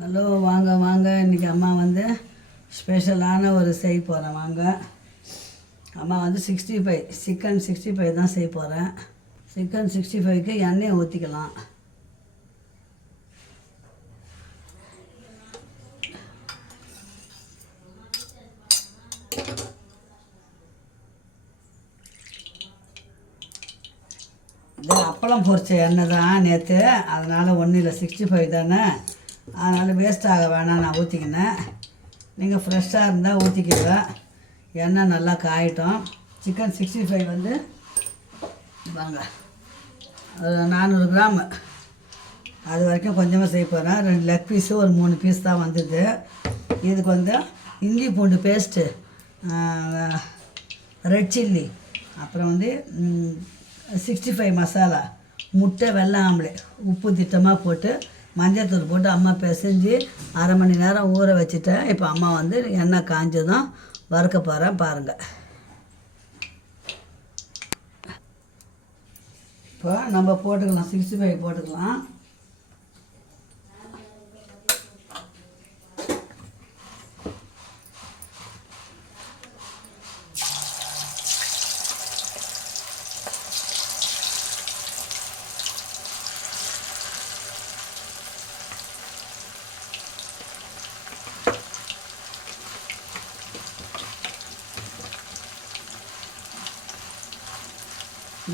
Hello, வாங்க வாங்க. இன்றைக்கி அம்மா வந்து ஸ்பெஷலான ஒரு செய்ய போகிறேன். வாங்க. அம்மா வந்து 65 சிக்கன் 65 தான் செய்ய போகிறேன். சிக்கன் 65க்கு எண்ணெயை ஊற்றிக்கலாம். இது அப்பளம் பொரிச்ச எண்ணெய் தான் நேற்று, அதனால் ஒன்றும் இல்லை, 65 தானே, அதனால் வேஸ்ட் ஆக வேணாம், நான் ஊற்றிக்கினேன். நீங்கள் ஃப்ரெஷ்ஷாக இருந்தால் ஊற்றிக்கிங்க. எண்ணெய் நல்லா காயட்டும். சிக்கன் 65 வந்து வாங்க 400 கிராம், அது வரைக்கும் கொஞ்சமாக செய்ய போகிறேன். 2 லெக் பீஸு ஒரு 3 பீஸ் தான் வந்தது. இதுக்கு வந்து இஞ்சி பூண்டு பேஸ்ட்டு, ரெட் சில்லி, அப்புறம் வந்து 65 மசாலா, முட்டை, வெள்ளை ஆம்லேட், உப்பு திட்டமாக போட்டு மஞ்சள்தூள் போட்டு அம்மா பிசைஞ்சு அரை மணி நேரம் ஊற வச்சுட்டேன். இப்போ அம்மா வந்து எண்ணெய் காஞ்சதும் வறுக்க போகிறேன், பாருங்கள். இப்போ நம்ம போட்டுக்கலாம், 65 போட்டுக்கலாம்.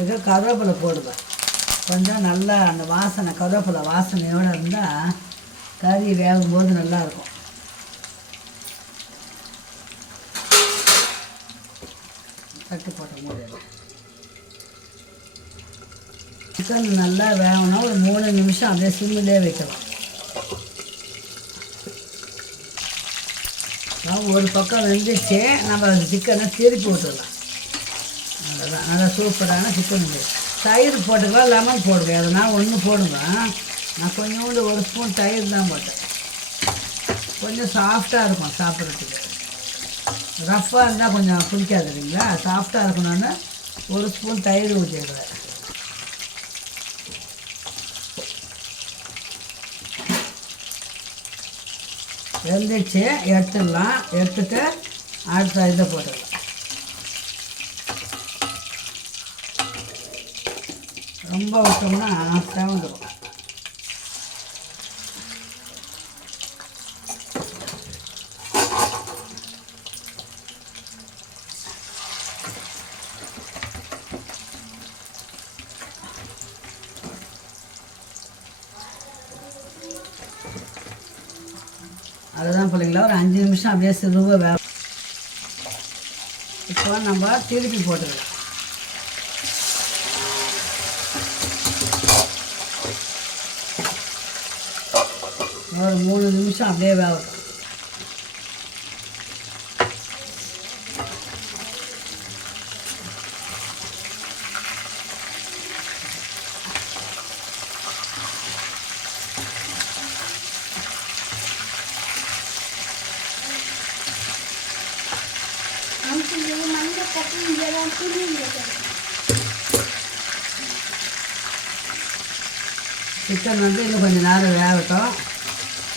இதுக்கு கருவேப்பிலை போடுவேன் கொஞ்சம், நல்லா அந்த வாசனை, கருவேப்பிலை வாசனையோடு இருந்தால் கறி வேகும்போது நல்லாயிருக்கும். தட்டு போட்ட முடியாது. சிக்கன் நல்லா வேகணும். ஒரு 3 நிமிஷம் அப்படியே சிம்மிலே வைக்கலாம். ஒரு பக்கம் வெந்துச்சு, நம்ம சிக்கனை திருப்பி விட்டுடலாம். அதுதான் நல்லா சூப்பரான சிக்கன். தயிர் போட்டுக்கலாம், லெமன் போடுவேன், அதனால் ஒன்று போடுங்க. நான் கொஞ்சோண்டு ஒரு ஸ்பூன் தயிர் தான் போட்டேன். கொஞ்சம் சாஃப்டாக இருக்கும் சாப்பிட்றதுக்கு. ரஃப்பாக இருந்தால் கொஞ்சம் பிடிக்காது இல்லைங்களா, சாஃப்டாக இருக்கணும்னு ஒரு ஸ்பூன் தயிர் ஊற்றிடுவேன். வெந்துச்சு, எடுத்துடலாம். எடுத்துட்டு அடுத்த இதை போட்டுடலாம். ரொம்ப விட்டோம்னா செவந்துடும். அதுதான் பிள்ளைங்களா, ஒரு 5 நிமிஷம் அப்படியே சிறுவ வேக. இப்போ நம்ம திருப்பி போட்டுக்கலாம். ஒரு 3 நிமிஷம் அப்படியே வேகட்டும். சிக்கன் வந்து இன்னும் கொஞ்சம் நேரம் வேகட்டும்.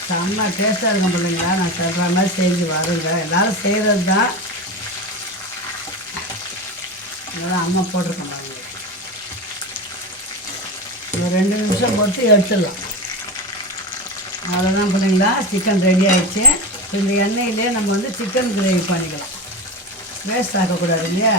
செம்ம டேஸ்ட்டாக இருக்கும் பிள்ளைங்களா. நான் சொல்கிற மாதிரி செஞ்சு வருங்க. எல்லோரும் செய்கிறது தான், அதனால் அம்மா போட்டிருக்கோம் பாருங்க. ஒரு 2 நிமிஷம் போட்டு எடுத்துடலாம். அவ்வளோதான் பிள்ளைங்களா, சிக்கன் ரெடி ஆகிடுச்சு. இந்த எண்ணெயிலே நம்ம வந்து சிக்கன் கிரேவி பண்ணிக்கலாம். வேஸ்ட் ஆக்கக்கூடாது இல்லையா.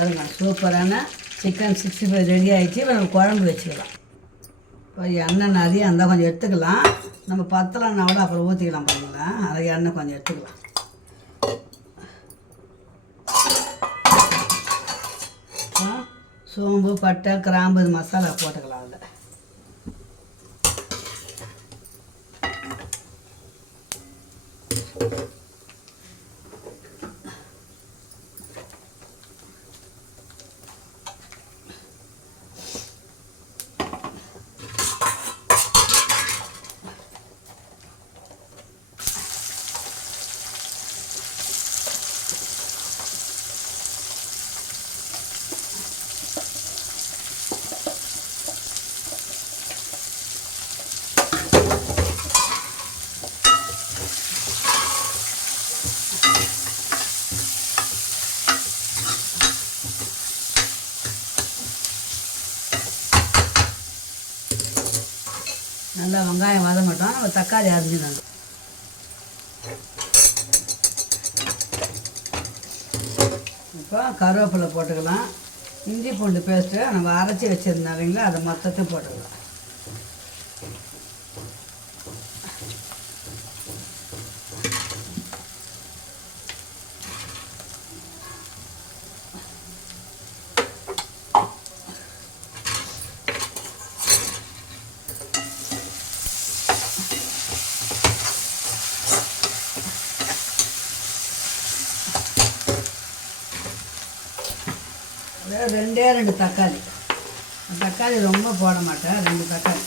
பாருங்க, சூப்பரான சிக்கன் 65 ரெடி ஆகிடுச்சு. இப்போ நம்ம குழம்பு வச்சுக்கலாம். இப்போ எண்ணெய் நிறைய இருந்தால் கொஞ்சம் எடுத்துக்கலாம். நம்ம பத்தலைன்னா கூட அப்புறம் ஊற்றிக்கலாம். பாருங்களா, அதை எண்ணெய் கொஞ்சம் எடுத்துக்கலாம். சோம்பு, பட்டை, கிராம்பு, இது மசாலா போட்டுக்கலாம். அதில் நல்லா வெங்காயம் வதங்கட்டும். நம்ம தக்காளி அரிஞ்சிடணும். இப்போ கருவேப்பிலை போட்டுக்கலாம். இஞ்சி பூண்டு பேஸ்ட்டு நம்ம அரைச்சி வச்சுருந்தோம் இல்லைங்களா, அதை மொத்தத்தையும் போட்டுக்கலாம். ரெண்டே 2 தக்காளி. தக்காளி ரொம்ப போட மாட்டேன், 2 தக்காளி.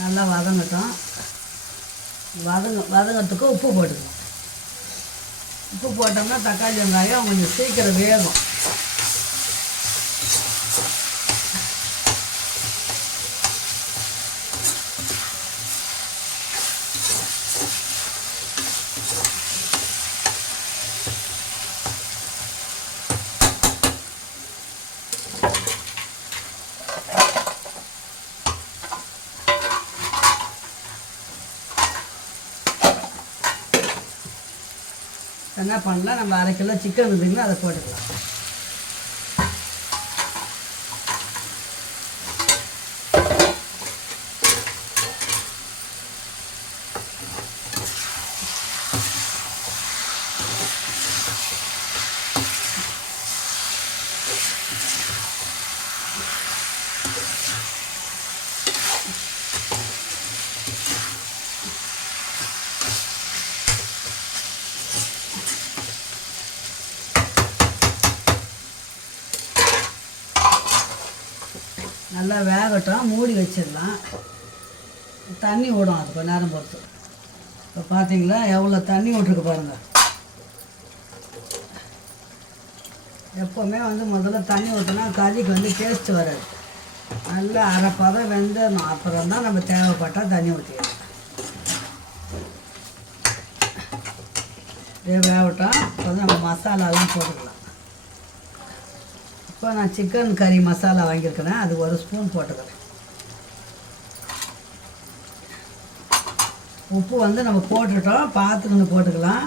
நல்லா வதங்கட்டும். வதங்கிறதுக்கு உப்பு போட்டுக்கணும். உப்பு போட்டோம்னா தக்காளி வெங்காயம் கொஞ்சம் சீக்கிரம் வேகும். என்ன பண்ணலாம், நம்ம 1/2 கிலோ சிக்கன் இருந்தீங்கன்னா அதை போட்டுக்கலாம். நல்லா வேகட்டும், மூடி வச்சிடலாம். தண்ணி விடும் அது கொஞ்ச நேரம் பொறுத்து. இப்போ பார்த்தீங்களா எவ்வளோ தண்ணி விட்ருக்கு பாருங்கள். எப்போவுமே முதல்ல தண்ணி ஊற்றினா கறிக்கு டேஸ்ட்டு வராது. நல்லா அரைப்பதம் வெந்தணும். அப்புறம் தான் நம்ம தேவைப்பட்டால் தண்ணி ஊற்றிக்கலாம். இதே வேகட்டும். இப்போ நம்ம மசாலாலாம் போட்டுக்கலாம். இப்போ நான் சிக்கன் கறி மசாலா வாங்கியிருக்கிறேன், அது 1 ஸ்பூன் போட்டுக்கிறேன். உப்பு நம்ம போட்டுட்டோம், பார்த்துக்கின்னு போட்டுக்கலாம்.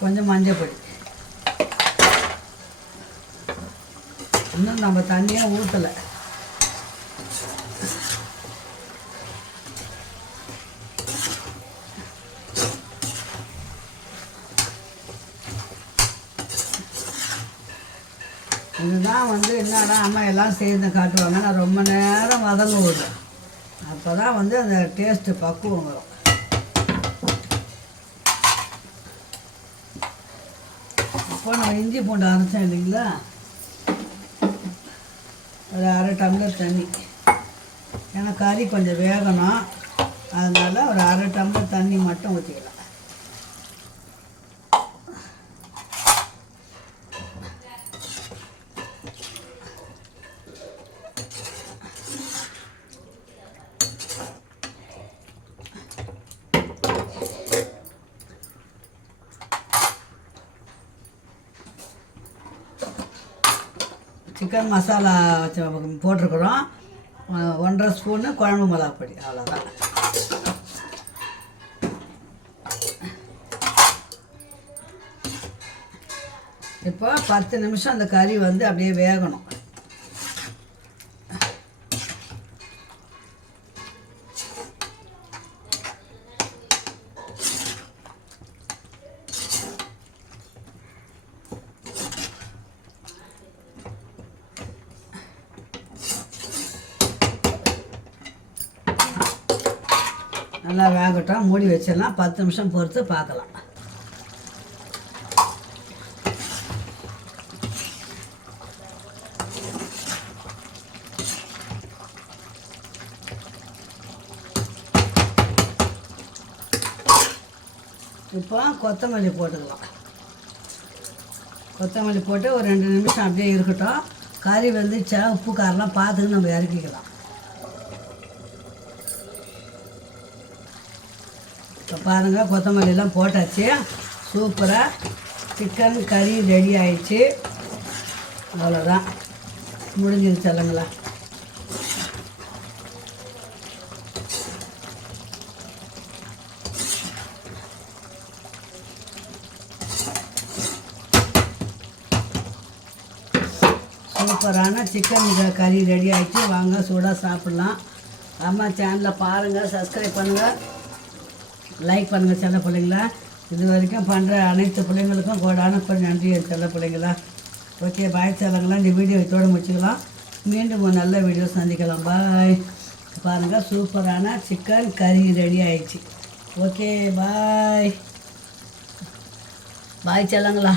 கொஞ்சம் மஞ்சள் பொடி. இன்னும் நம்ம தண்ணியாக ஊற்றலை. இதுதான் என்னடா அம்மா எல்லாம் சேர்ந்து காட்டுவாங்க. நான் ரொம்ப நேரம் வதங்க விடுறேன். அப்போ தான் அந்த டேஸ்ட்டு பக்குவம் வரும். இப்போ நம்ம இஞ்சி பூண்டு அரைச்சோம் இல்லைங்களா, ஒரு 1/2 டம்ளர் தண்ணி. ஏன்னா கறி கொஞ்சம் வேகணும், அதனால் ஒரு 1/2 டம்ளர் தண்ணி மட்டும் ஊற்றிக்கலாம். சிக்கன் மசாலா போட்டிருக்குறோம். 1/2 ஸ்பூனு குழம்பு மிளகாப்பொடி, அவ்வளோதான். இப்போ 10 நிமிஷம் அந்த கறி அப்படியே வேகணும். நல்லா வேகட்டும், மூடி வச்சிடலாம். 10 நிமிஷம் பொறுத்து பார்க்கலாம். இப்போ கொத்தமல்லி போட்டுக்கலாம். கொத்தமல்லி போட்டு ஒரு 2 நிமிஷம் அப்படியே இருக்கட்டும். கறி வெந்துச்சா உப்பு காரெலாம் பார்த்துட்டு நம்ம இறக்கிக்கலாம். இப்போ பாருங்கள் கொத்தமல்லிலாம் போட்டாச்சு. சூப்பராக சிக்கன் கறி ரெடி ஆயிடுச்சு. அவ்வளோதான், முடிஞ்சிருச்சு இல்லைங்களா. சூப்பரான சிக்கன் கறி ரெடி ஆகிடுச்சு. வாங்க சூடாக சாப்பிட்லாம். அம்மா சேனலை பாருங்கள், சப்ஸ்கிரைப் பண்ணுங்கள், லைக் பண்ணுங்கள் செல்ல பிள்ளைங்களா. இது வரைக்கும் பண்ணுற அனைத்து பிள்ளைங்களுக்கும் கோடான நன்றி செல்ல பிள்ளைங்களா. ஓகே, பாய் செல்லங்களா. இந்த வீடியோ இதோடு முடிச்சுக்கலாம். மீண்டும் ஒரு நல்ல வீடியோ சந்திக்கலாம். பாய். பாருங்கள், சூப்பரான சிக்கன் கறி ரெடி ஆயிடுச்சு. ஓகே, பாய். பாய் செல்லங்களா.